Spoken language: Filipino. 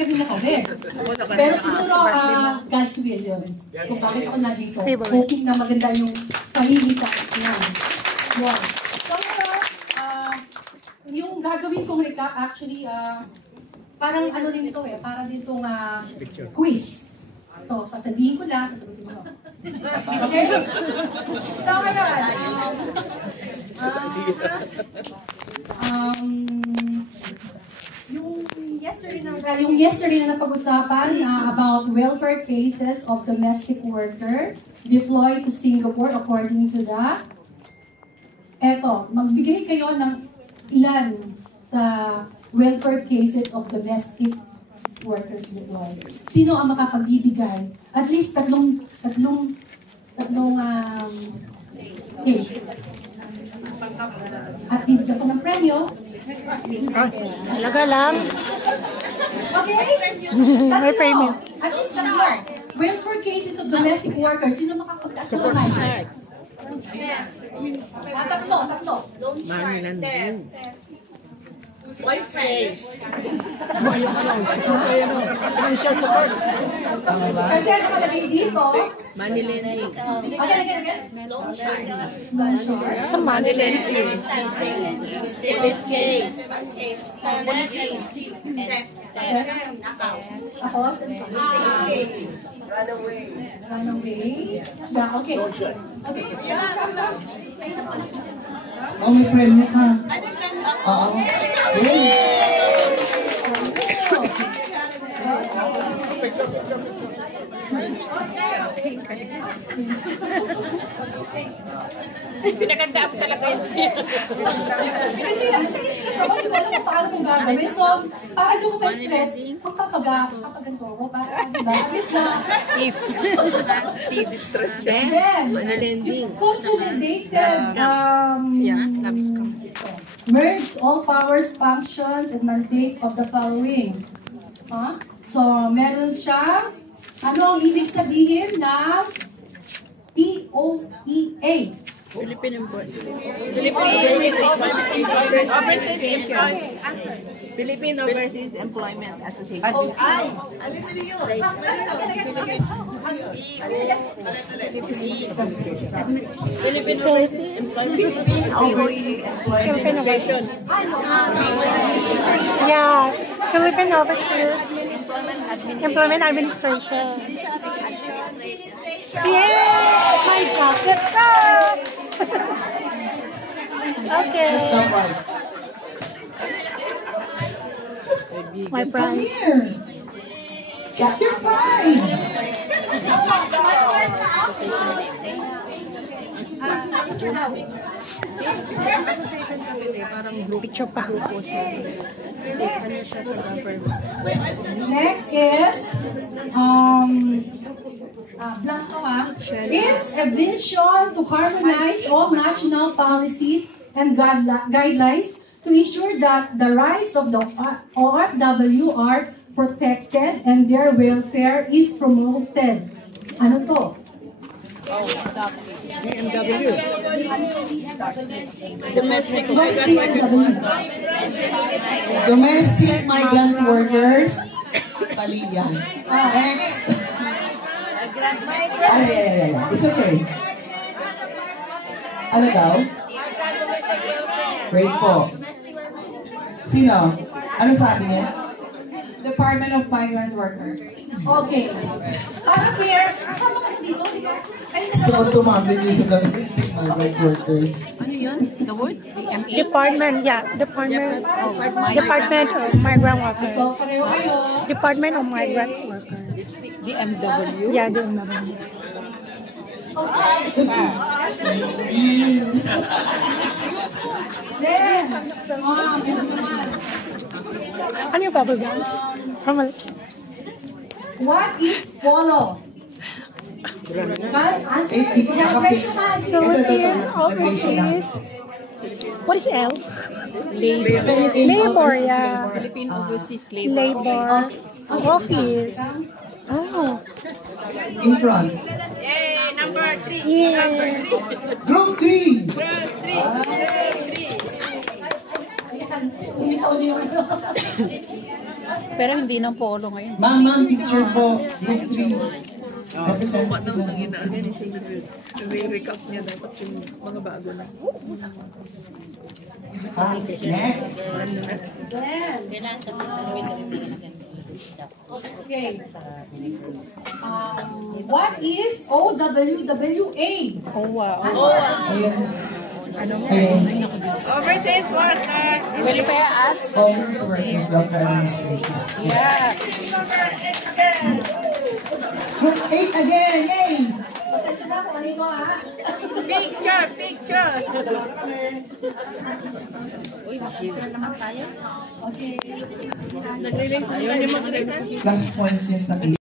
kami nakawin. Pero siguro, God's will yun. Kung bakit ako nandito. Hoping na maganda yung kalilitan niya. Yun. So, yung gagawin kong recap, actually, parang ano din ito eh, parang din itong quiz. So, sasabihin ko lang, sasabihin mo. Okay? So, ngayon, yung yesterday na napag-usapan about welfare cases of domestic worker deployed to Singapore according to the magbigay kayo ng ilan sa welfare cases of domestic workers deployed. Sino ang makapagbibigay? At least tatlong case. At bibigyan ko ng premyo. Talaga lang. Okay? May premyo. At least tatlo. Welfare cases of domestic workers. Sino makakapagtatlo naman? Tatlo. White face. Financial support. Kasi ano kalagay dito? Money lending. Again. Loan shark. Sa money lending. Police case. Tapos, runaway. Yeah, okay. Oh, may premyo ka. Oo. Pinaganda ako talaga yun. Kasi nag-stress ako, di ko alam kung paano kong gagawin. So, para di ko ma-stress, papaganto ako, para, diba? At least lang. Then, consolidated, merge all powers, functions, and mandate of the following. So, meron siya, ano ang ibig sabihin ng POEA? Philippine Overseas Employment Association. Philippine Overseas Employment Association. Yeah, Philippine Overseas Employment Administration. Yeah, my jacket. Okay. My prize. Here. Get your prize. Picture pa. Next is, blanco is a vision to harmonize all national policies and guidelines to ensure that the rights of the OFW are protected and their welfare is promoted. Ano to? DMW. Domestic migrant workers. Paliyan. Next. It's okay. Ano daw? Wait po. Sino? Ano sabi niya? Department of Migrant Workers. Okay. Para clear, kasama ka dito? So, tumambit niyo sa domestic migrant workers. Ano yun? The word? Department, yeah. Department of Migrant Workers. So, pareho kayo. Department of Migrant Workers. DMW? Yeah, DMW. Ano yung bubble gum? From a... What is polo? Philippine Overseas. What is L? Labor, yeah. Philippine Overseas Labor. Office. Oh. In front. Yay! Number 3! Yeah. Group 3! Pero hindi ng polo ngayon. Ma'am, picture po. Group 3. Representative na. Nire-recap niya dapat yung mga bago na. Next. Okay. What is OWWA? Oh, wow. Ayan. Ayan. Overseas worker. Welfare as? Office of Workers Welfare Administration. Yeah. Group 8 again! Yay! Pasensya na kung ano ito ha. Picture, picture. Uy, mag-picture naman tayo. Okay. Nag-release na yun yung mga Plus points yes na